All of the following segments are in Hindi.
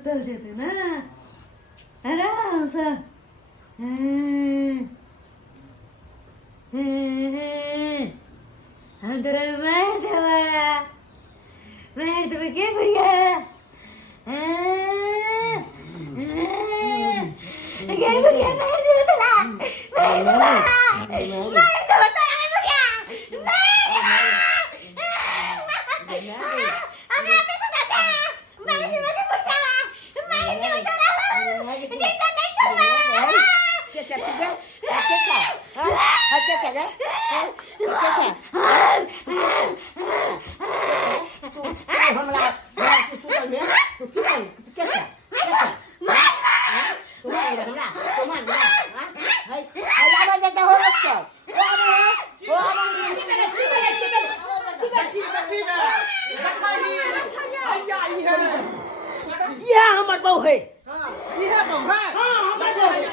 सुतल जेते ना आराम से हम तोरा मार देबा के बुढ़िया के बुढ़िया मार देबा तोरा मार देबा ये हमर बहू है ये बहू है हमर बहू है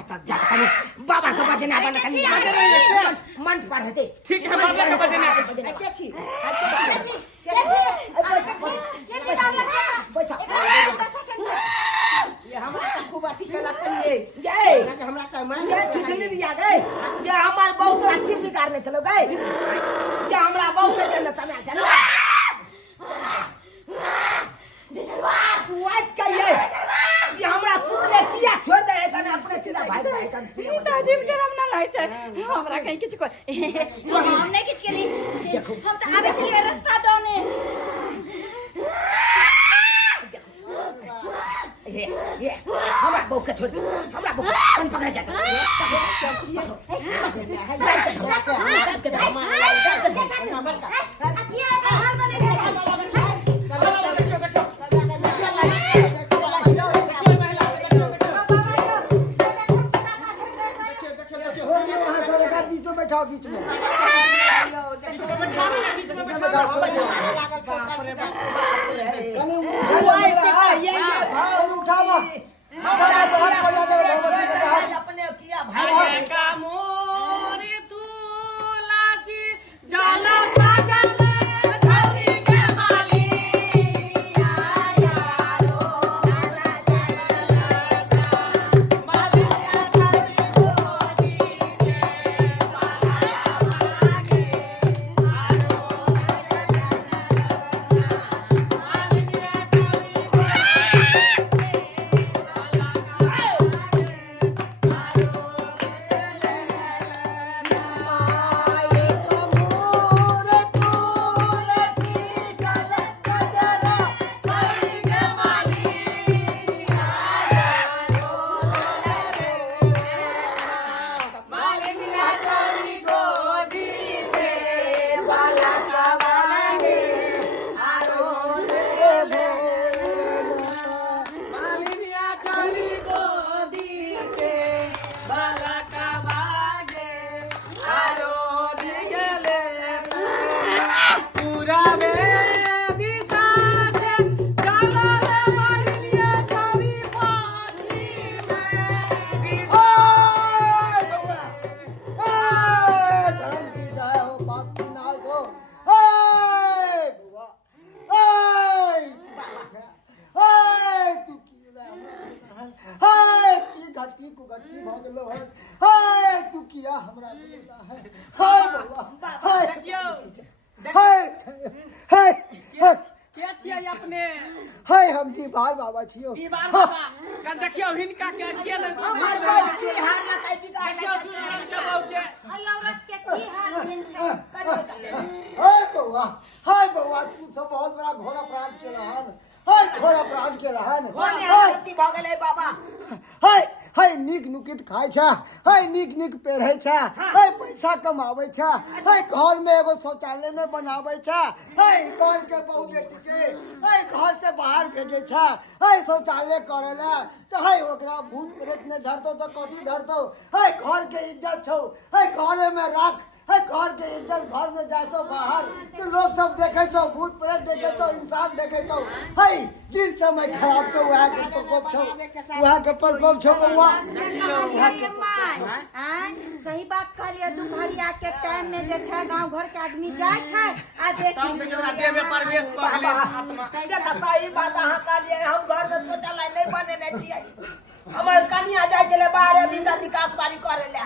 बाबा का बजना बना मन पढ़ते ठीक है बाबा का बजना ये हमरा खूब अथी कला करिए ये हमरा का मन ये छुटने दिया गए ये हमार बहुत राखी बिगाड़ने चलो गए ये हमरा बहुत के न समय चलो सुवात कहिए ये हमरा सुनले किया छोड़ दे कने अपने किला भाई भाई कन ताजीम करम ना लाइ छै हमरा कहीं किछ को हम नहीं किछ केली देखो हम त आबे चलिए रास्ता दोने ये हमरा बहू के छोड़ हमरा बहू कन पकड़ जा बैठाओ बीच में अपने किया भाई का मोरी तुलसी जाला साजल छौरी के माली आया रो आला जला माली छौरी गोदी के बाला भागे आरो माली घटी कुगटी भगलो है हाय तू किया हमरा बोलता है हाय बाबा हाय देखियो हाय हाय के छियै अपने हाय हम दीवार बाबा छियो दीवार बाबा कन देखियो हिनका के हमार बाप की हार ना तै बिगाड़ देखियो चुनरी के बहु के आई औरत के की हाल भेल छै हाय बउआ तू सब बहुत बड़ा घोर अपराध के रहन हाय घोर अपराध के रहन हाय भगले बाबा हाय है नीक नुकित खाय छै, है नीक नीक पहिरै छै, है पैसा कमाबै छै, है घर में एगो शौचालय नहीं बनाबै छै, है घर के बहू बेटी के है घर से बाहर भेजे छै, है शौचालय करे ला तो है ओकरा भूत प्रेत ने धरतो तो कथी धरतो, है घर के इज्जत छौ, है घरे में राख, है घर के इज्जत घर में जाय छौ बाहर तो लोग सब देखे छौ, भूत प्रेत देखे छौ, इंसान देखे छौ, है दिन समय खराब छौ, वहाँ के प्रकोप छौ, वहाँ के प्रकोप छौ, वहाँ के प्रकोप छौ। सही बात कहलिए, दुपहरिया के टाइम में जे छै गांव घर के आदमी जाय छै आ देखी देह में प्रवेश कर गेलै आत्मा। सही बात अहाँ कहलिए, हम घर में शौचालय नहीं बनेने छियै, हमर कनिया जाय छले बाहर भीतर निकास बारी करे ले,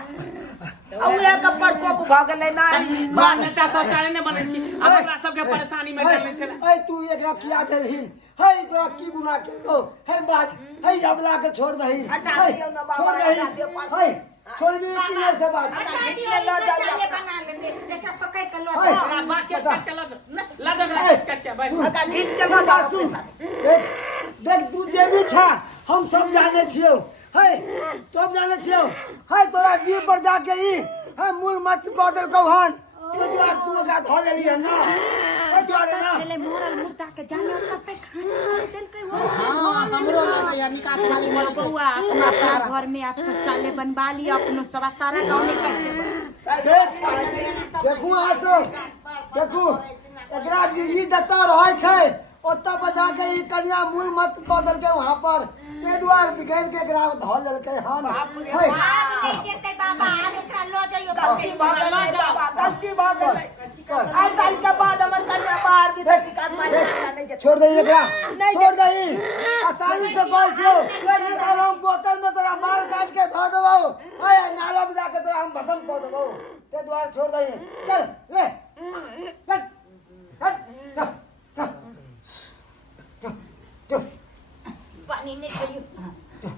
उहे के प्रकोप भ गेलै ना, बात एकटा शौचालय नहीं बनै छी, अब हमरा सबके परेशानी में चलै छलै। है तू एकरा किया देलहिन, है तोरा की गुनाह केलको, है बाज, है अबला के छोड़ दहिन, हटा दियौ ना बाबा, छोड़ दहिन, हटा दियौ पर है छोड़बी कि नहीं से बात, शौचालय बना लेते, देखा पकड़ के लो है ओकरा बाकी काट के ला ओकरा काट के बैठ। हटा घीच के सुन, लो सुन, देख देख तू जे भी छा हम सब जाने छियो, है सब जाने छियो, है तोरा जीव पर जाके ई है मूल मत कह देलकौ हन, तो द्वार तू ओकरा धो लेली है ना, है द्वारे ना पहले मोरल मुर्दा के जाने ओता पे खाना देल के हो हमरो या निकास वाली बउआ अपना सारा घर में आप शौचालय बनवा लियो, अपनो सब सारा गांव में कर देबो। देखू आसो देखू एकरा ई जतऽ रहै छै ओतऽ बजा के ई कन्या मूल मत कह देलकै वहां पर, ते द्वार बिगड़ के एकरा धो लेलकै हन, है जेते बाबा आब एकरा लो जाइयो गलती भ गेलै बाबा, गलती भ गेलै, आई तारीख के बाद हमर कन्या बाहर भीतर निकास बारी नहीं जे छोड़ दही एकरा, छोड़ दही आसानी से कहै छियो, लेकिन हम बोतल में तोरा मार काट के धो देबो, है नाला में जाके तोरा हम भस्म कह देबो, ते द्वार छोड़ दही, चल ले चल पानी नहीं पियो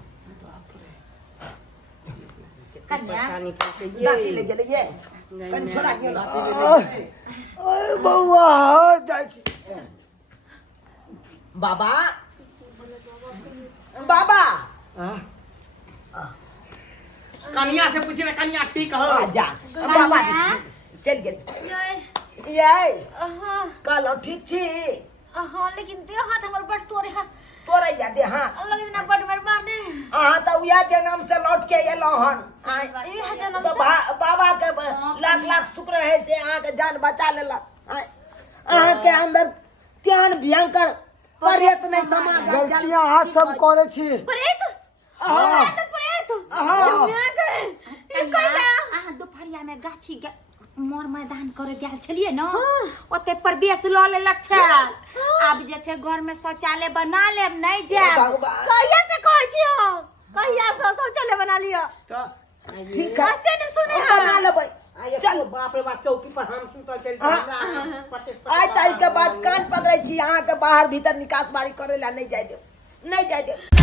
कन्या दाती ले गेलै ये कनि छोड़ा दियौ ना, ओए बौआ जाइ छी बाबा बाबा कन्या से पूछे ना, कन्या ठीक हो जा बाबा चल गेल ये कहलौ ठीक छी, हां लेकिन देह हाथ हमर बड़ तोरे हाथ तोरे या दे हाथ लगे ना बड़ मर मारने अहाँ तो उया जन्म से लौट के एलौ हन, ये जन्म तो बाबा के लाख लाख शुक्र है से अहाँ के जान बचा लेला, अहाँ के अंदर त्यान भयंकर प्रेत नहीं समा गल गलतियां अहाँ सब करे छी, प्रेत हाँ प्रेत हाँ अहाँ दोपहरिया में गाछी मोर मैदान करे गेल छलिए न, ओते प्रवेश ल लेलक छै, आब जे छै घर में शौचालय बना लेब, नहीं जाब कहिया से कहै छी हम, कहिया से शौचालय बना लियो, ठीक है कैसे न सुने बना लेबै, चल बाप रे बाप चौकी पर हम सुतल चल आज तारीख के बाद कान पकड़ै छी, अहाँ के बाहर भीतर निकास बारी करे ला नहीं जाय देब, नहीं जाय देब।